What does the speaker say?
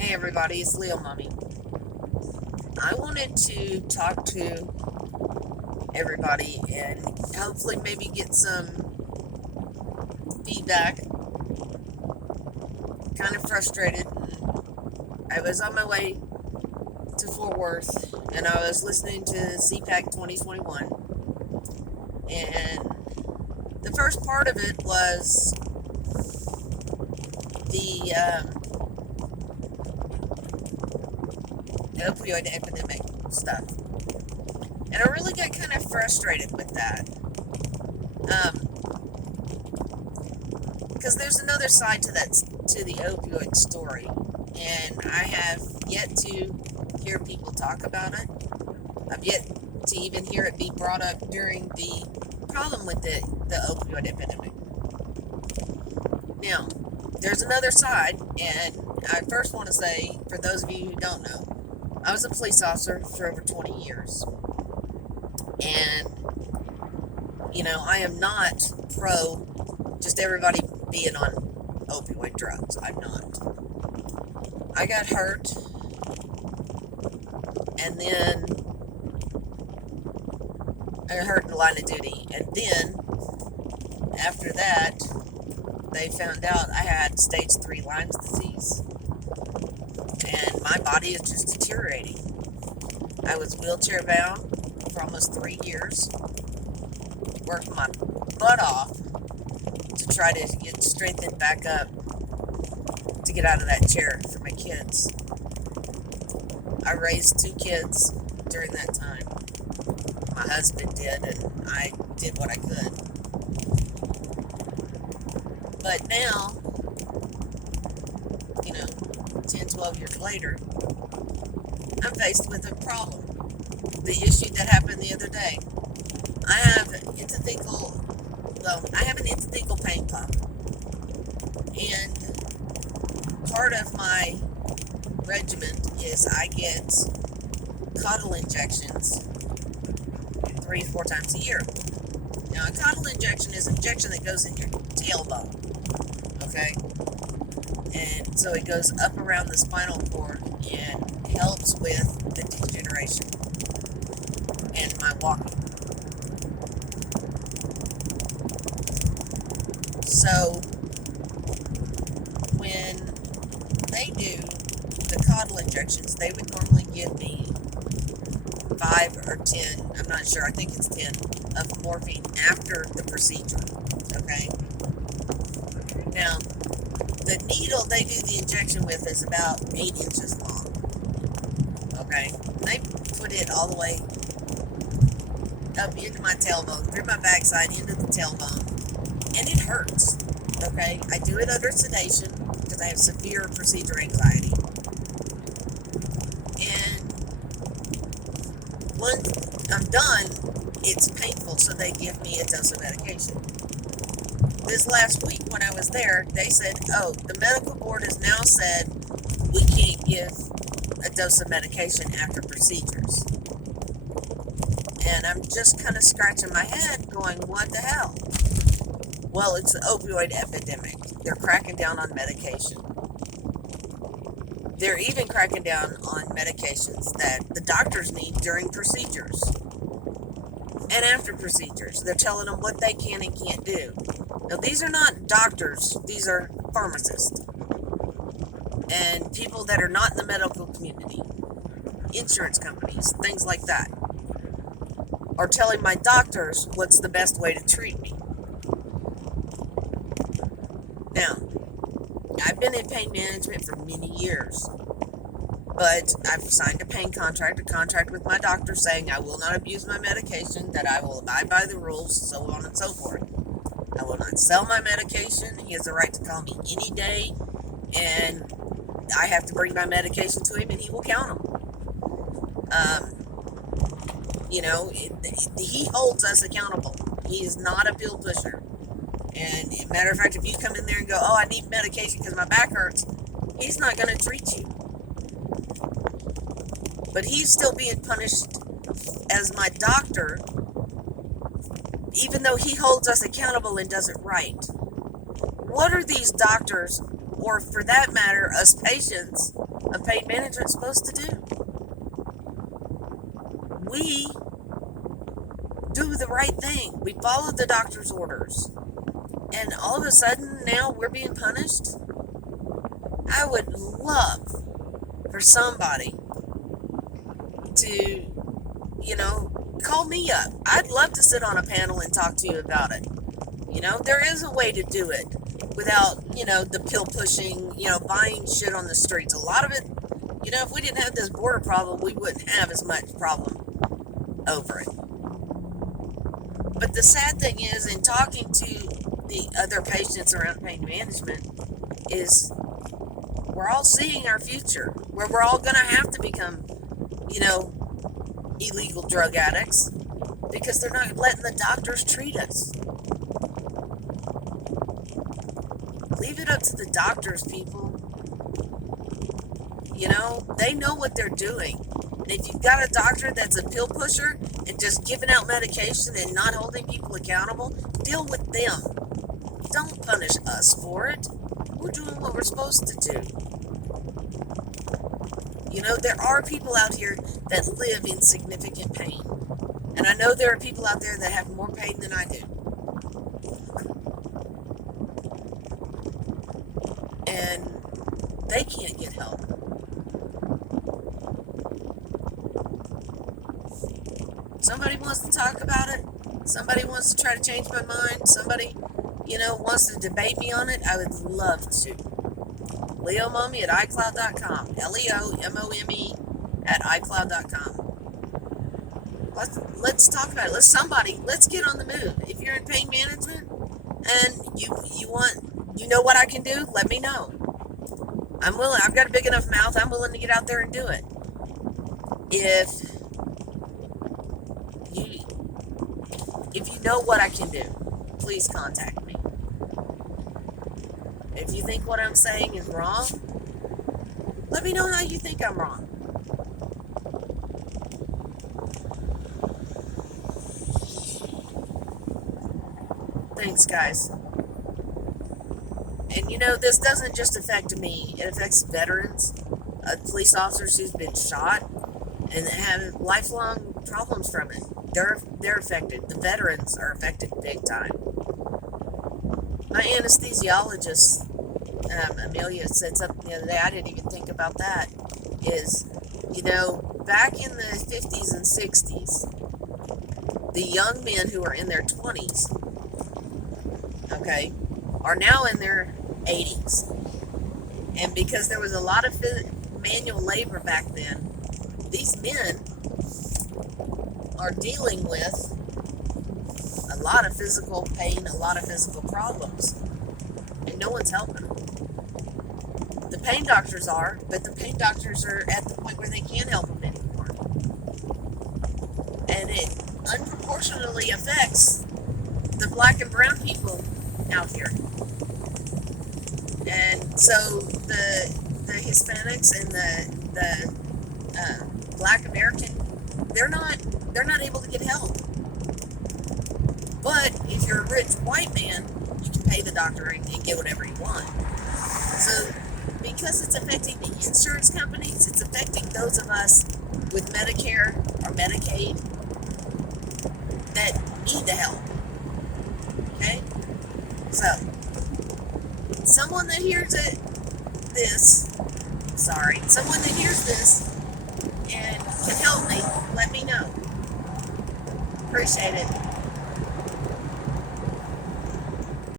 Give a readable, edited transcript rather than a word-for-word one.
Hey everybody, it's Leo Mommy. I wanted to talk to everybody and hopefully maybe get some feedback. Kind of frustrated. I was on my way to Fort Worth and I was listening to CPAC 2021. And the first part of it was the opioid epidemic stuff. And I really got kind of frustrated with that. Because there's another side to the opioid story. And I have yet to hear people talk about it. I've yet to even hear it be brought up during the problem with the opioid epidemic. Now, there's another side, and I first want to say, for those of you who don't know, I was a police officer for over 20 years. And, I am not pro just everybody being on opioid drugs. I'm not. I got hurt, and then I hurt in the line of duty, and then after that, they found out I had stage 3 Lyme's disease, and my body is just deteriorating. I was wheelchair bound for almost 3 years, worked my butt off to try to get strengthened back up to get out of that chair for my kids. I raised 2 kids during that time. My husband did, and I did what I could. But now, 10, 12 years later, I'm faced with a problem. The issue that happened the other day. I have an intrathecal pain pump. And part of my regimen is I get coddle injections 3-4 times a year. Now, a coddle injection is an injection that goes in your tailbone, okay? And so it goes up around the spinal cord and helps with the degeneration and my walking. So, when they do the coddle injections, they would normally give me 5 or 10, I'm not sure, I think it's 10, of morphine after the procedure, okay? Now, the needle they do the injection with is about 8 inches long, okay? They put it all the way up into my tailbone, through my backside, into the tailbone, and it hurts, okay? I do it under sedation because I have severe procedure anxiety. And once I'm done, it's painful, so they give me a dose of medication. This last week when I was there, they said, the medical board has now said we can't give a dose of medication after procedures. And I'm just kind of scratching my head going, what the hell? Well, it's the opioid epidemic. They're cracking down on medication. They're even cracking down on medications that the doctors need during procedures and after procedures. They're telling them what they can and can't do. Now, these are not doctors. These are pharmacists and people that are not in the medical community, insurance companies, things like that, are telling my doctors what's the best way to treat me. Now, I've been in pain management for many years, but I've signed a contract with my doctor saying I will not abuse my medication, that I will abide by the rules, so on and so forth. I will not sell my medication. He has the right to call me any day, and I have to bring my medication to him, and he will count them. He holds us accountable. He is not a pill pusher. And matter of fact, if you come in there and go, I need medication because my back hurts, he's not going to treat you. But he's still being punished as my doctor, even though he holds us accountable and does it right. What are these doctors, or for that matter, us patients, of pain management supposed to do? We do the right thing. We follow the doctor's orders. And all of a sudden now we're being punished? I would love for somebody to, call me up. I'd love to sit on a panel and talk to you about it. There is a way to do it without, the pill pushing, buying shit on the streets. A lot of it, if we didn't have this border problem, we wouldn't have as much problem over it. But the sad thing is, in talking to the other patients around pain management, is we're all seeing our future, where we're all going to have to become, illegal drug addicts, because they're not letting the doctors treat us. Leave it up to the doctors, people. They know what they're doing. And if you've got a doctor that's a pill pusher and just giving out medication and not holding people accountable, deal with them. Don't punish us for it. We're doing what we're supposed to do. There are people out here that live in significant pain. And I know there are people out there that have more pain than I do. And they can't get help. Somebody wants to talk about it. Somebody wants to try to change my mind. Somebody, wants to debate me on it. I would love to. LeoMommy at iCloud.com. LeoMome at iCloud.com. Let's talk about it. Let's get on the move. If you're in pain management and you know what I can do, let me know. I'm willing. I've got a big enough mouth. I'm willing to get out there and do it. If you know what I can do, please contact me. If you think what I'm saying is wrong, let me know how you think I'm wrong. Thanks, guys. And this doesn't just affect me. It affects veterans, police officers who've been shot and have lifelong problems from it. They're affected. The veterans are affected big time. My anesthesiologist, Amelia, said something the other day. I didn't even think about that. Is, back in the 50s and 60s, the young men who are in their 20s, are now in their 80s. And because there was a lot of manual labor back then, these men are dealing with a lot of physical pain, a lot of physical problems, and no one's helping them. The pain doctors are, but the pain doctors are at the point where they can't help them anymore. And it unproportionately affects the black and brown people out here. And so the Hispanics and the Black American, they're not able to get help. But if you're a rich white man, you can pay the doctor and get whatever you want. So because it's affecting the insurance companies, it's affecting those of us with Medicare or Medicaid that need the help. Okay? So someone that hears someone that hears this and can help me, let me know. Appreciate it.